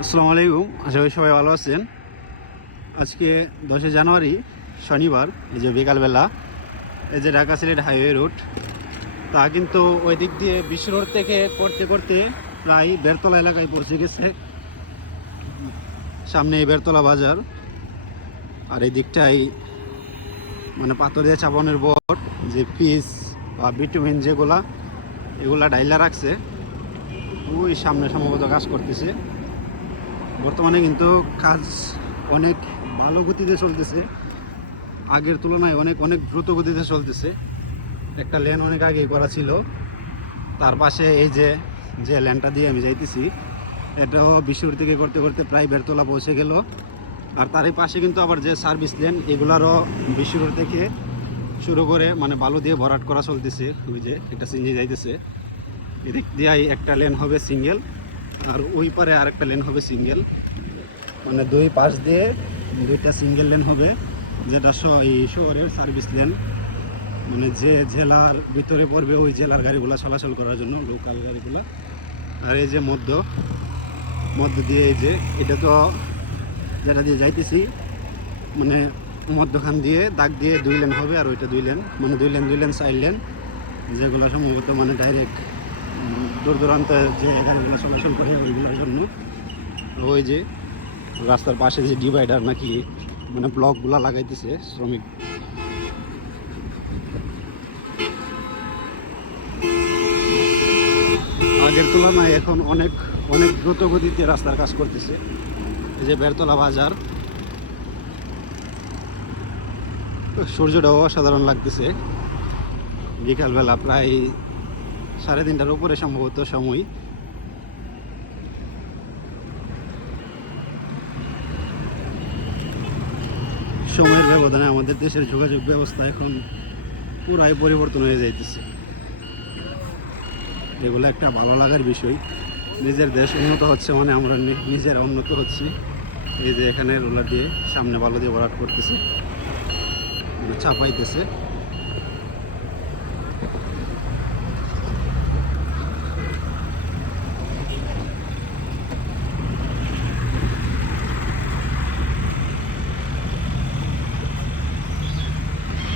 আসসালামু আলাইকুম, আশা করি সবাই ভালো আছেন। আজকে 10 জানুয়ারি শনিবার, এই যে বিকালবেলা, এই যে ঢাকা সিলেট হাইওয়ে রুট, তা কিন্তু ওই দিক দিয়ে বিশ্ব রোড থেকে করতে করতে প্রায় বেরতলা এলাকায় পৌঁছে গেছে। সামনে এই বেরতলা বাজার, আর এই দিকটাই মানে পাথরিয়া চাবনের বোর্ড, যে পিস বা ভিটামিন যেগুলা এগুলা ডাইলা রাখছে, ওই সামনে সম্ভবত কাজ করতেছে। বর্তমানে কিন্তু কাজ অনেক ভালো গতিতে চলতেছে, আগের তুলনায় অনেক অনেক দ্রুত গতিতে চলতেছে। একটা লেন অনেক আগেই করা ছিল, তার পাশে এই যে যে লেনটা দিয়ে আমি যাইতেছি, এটাও বিশুর থেকে করতে করতে প্রায় বেরতলা পৌঁছে গেল। আর তারই পাশে কিন্তু আবার যে সার্ভিস লেন, এগুলারও বিশুর থেকে শুরু করে মানে বালু দিয়ে ভরাট করা চলতেছে। ওই যে একটা সিঞ্জি যাইতেছে, এদিক দিয়ে একটা লেন হবে সিঙ্গেল, আর ওই পারে আরেকটা লেন হবে সিঙ্গেল, মানে দুই পাশ দিয়ে দুইটা সিঙ্গেল লেন হবে, যেটা এই শহরের সার্ভিস লেন, মানে যে জেলার ভিতরে পড়বে ওই জেলার গাড়িগুলো চলাচল করার জন্য, লোকাল গাড়িগুলো। আর এই যে মধ্য দিয়ে এই যে এটা তো যেটা দিয়ে যাইতেছি, মানে মধ্যখান দিয়ে দাগ দিয়ে 2 লেন হবে, আর ওইটা 2 লেন, মানে 2 লেন 4 লেন, যেগুলো সম্ভবত মানে ডাইরেক্ট দূর দূরান্তে যে গাড়িগুলো চলাচল করে ওইগুলোর জন্য। ওই যে রাস্তার পাশে যে ডিভাইডার নাকি মানে ব্লকগুলো লাগাইতেছে শ্রমিক। আগের তুলনায় এখন অনেক অনেক দ্রুত গতিতে রাস্তার কাজ করতেছে। এই যে বেরতলা বাজার, সূর্যটাও অসাধারণ লাগতেছে। বিকালবেলা প্রায় 3:30টার উপরে সম্ভবত সময়। সময়ের ব্যবধানে আমাদের দেশের যোগাযোগ ব্যবস্থা এখন পুরাই পরিবর্তন হয়ে যাইতেছে। এগুলো একটা ভালো লাগার বিষয়। নিজের দেশ উন্নত হচ্ছে মানে আমরা নিজেরা উন্নত হচ্ছি। এই যে এখানে রোলার দিয়ে সামনে বালু দিয়ে ভরাট করতেছে, মানে চাপাইতেছে।